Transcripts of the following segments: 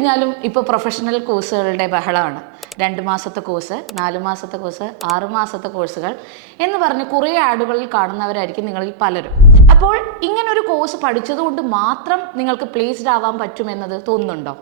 തിരിഞ്ഞാലും ഇപ്പോൾ പ്രൊഫഷണൽ കോഴ്സുകളുടെ ബഹളമാണ്. 2 മാസത്തെ കോഴ്സ്, 4 മാസത്തെ കോഴ്സ്, 6 മാസത്തെ കോഴ്സുകൾ എന്ന് പറഞ്ഞ് കുറേ ആഡുകളിൽ കാണുന്നവരായിരിക്കും നിങ്ങളിൽ പലരും. അപ്പോൾ ഇങ്ങനൊരു കോഴ്സ് പഠിച്ചതുകൊണ്ട് മാത്രം നിങ്ങൾക്ക് പ്ലേസ്ഡ് ആവാൻ പറ്റുമെന്നത് തോന്നുന്നുണ്ടോ?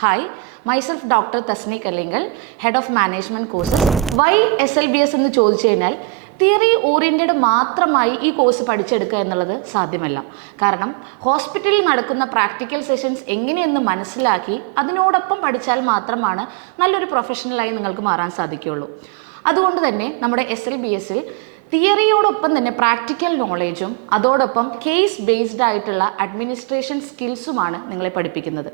Hi, myself doctor Thasni Kallingal, head of management courses. Why SLBS എന്ന് ചോദിച്ചു കഴിഞ്ഞാൽ തിയറി ഓറിയൻറ്റഡ് മാത്രമായി ഈ കോഴ്സ് പഠിച്ചെടുക്കുക എന്നുള്ളത് സാധ്യമല്ല. കാരണം ഹോസ്പിറ്റലിൽ നടക്കുന്ന പ്രാക്ടിക്കൽ സെഷൻസ് എങ്ങനെയെന്ന് മനസ്സിലാക്കി അതിനോടൊപ്പം പഠിച്ചാൽ മാത്രമാണ് നല്ലൊരു പ്രൊഫഷണലായി നിങ്ങൾക്ക് മാറാൻ സാധിക്കുകയുള്ളൂ. അതുകൊണ്ട് തന്നെ നമ്മുടെ SLBSൽ തിയറിയോടൊപ്പം തന്നെ പ്രാക്ടിക്കൽ നോളേജും അതോടൊപ്പം കേസ് ബേസ്ഡ് ആയിട്ടുള്ള അഡ്മിനിസ്ട്രേഷൻ സ്കിൽസുമാണ് നിങ്ങളെ പഠിപ്പിക്കുന്നത്.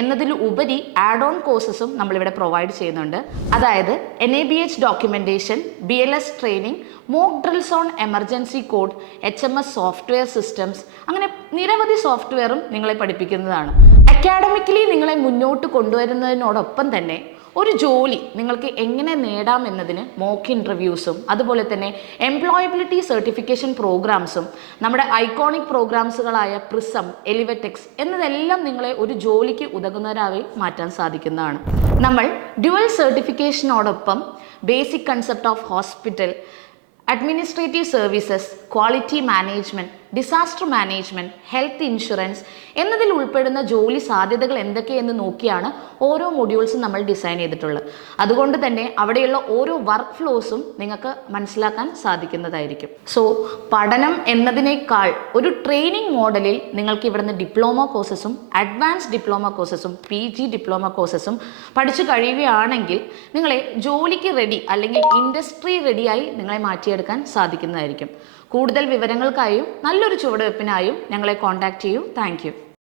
എന്നതിൽ ഉപരി ആഡ് ഓൺ കോഴ്സസും നമ്മളിവിടെ പ്രൊവൈഡ് ചെയ്യുന്നുണ്ട്. അതായത് NABH documentation, BLS training, mock drills on emergency code, HMS software systems, അങ്ങനെ നിരവധി സോഫ്റ്റ്വെയറും നിങ്ങളെ പഠിപ്പിക്കുന്നതാണ്. അക്കാഡമിക്കലി നിങ്ങളെ മുന്നോട്ട് കൊണ്ടുവരുന്നതിനോടൊപ്പം തന്നെ ഒരു ജോലി നിങ്ങൾക്ക് എങ്ങനെ നേടാം എന്നതിന് മോക്ക് ഇൻ്റർവ്യൂസും അതുപോലെ തന്നെ എംപ്ലോയബിലിറ്റി സർട്ടിഫിക്കേഷൻ പ്രോഗ്രാംസും നമ്മുടെ ഐക്കോണിക് പ്രോഗ്രാംസുകളായ പ്രിസം, എലിവറ്റെക്സ് എന്നതെല്ലാം നിങ്ങളെ ഒരു ജോലിക്ക് ഉതകുന്നവരായി മാറ്റാൻ സാധിക്കുന്നതാണ്. നമ്മൾ ഡ്യുവൽ സർട്ടിഫിക്കേഷനോടൊപ്പം basic concept of hospital, administrative services, quality management, disaster management, health insurance എന്നതിൽ ഉൾപ്പെടുന്ന ജോലി സാധ്യതകൾ എന്തൊക്കെയെന്ന് നോക്കിയാണ് ഓരോ മൊഡ്യൂൾസും നമ്മൾ ഡിസൈൻ ചെയ്തിട്ടുള്ളത്. അതുകൊണ്ട് തന്നെ അവിടെയുള്ള ഓരോ വർക്ക് ഫ്ലോസും നിങ്ങൾക്ക് മനസ്സിലാക്കാൻ സാധിക്കുന്നതായിരിക്കും. സോ പഠനം എന്നതിനേക്കാൾ ഒരു ട്രെയിനിങ് മോഡലിൽ നിങ്ങൾക്ക് ഇവിടുന്ന് ഡിപ്ലോമ കോഴ്സസും അഡ്വാൻസ് ഡിപ്ലോമ കോഴ്സസും PG ഡിപ്ലോമ കോഴ്സസും പഠിച്ചു കഴിയുകയാണെങ്കിൽ നിങ്ങളെ ജോലിക്ക് റെഡി അല്ലെങ്കിൽ ഇൻഡസ്ട്രി റെഡിയായി നിങ്ങളെ മാറ്റിയെടുക്കാൻ സാധിക്കുന്നതായിരിക്കും. കൂടുതൽ വിവരങ്ങൾക്കായും നല്ലൊരു ചുവടുവെപ്പിനായും ഞങ്ങളെ കോൺടാക്റ്റ് ചെയ്യൂ. Thank you.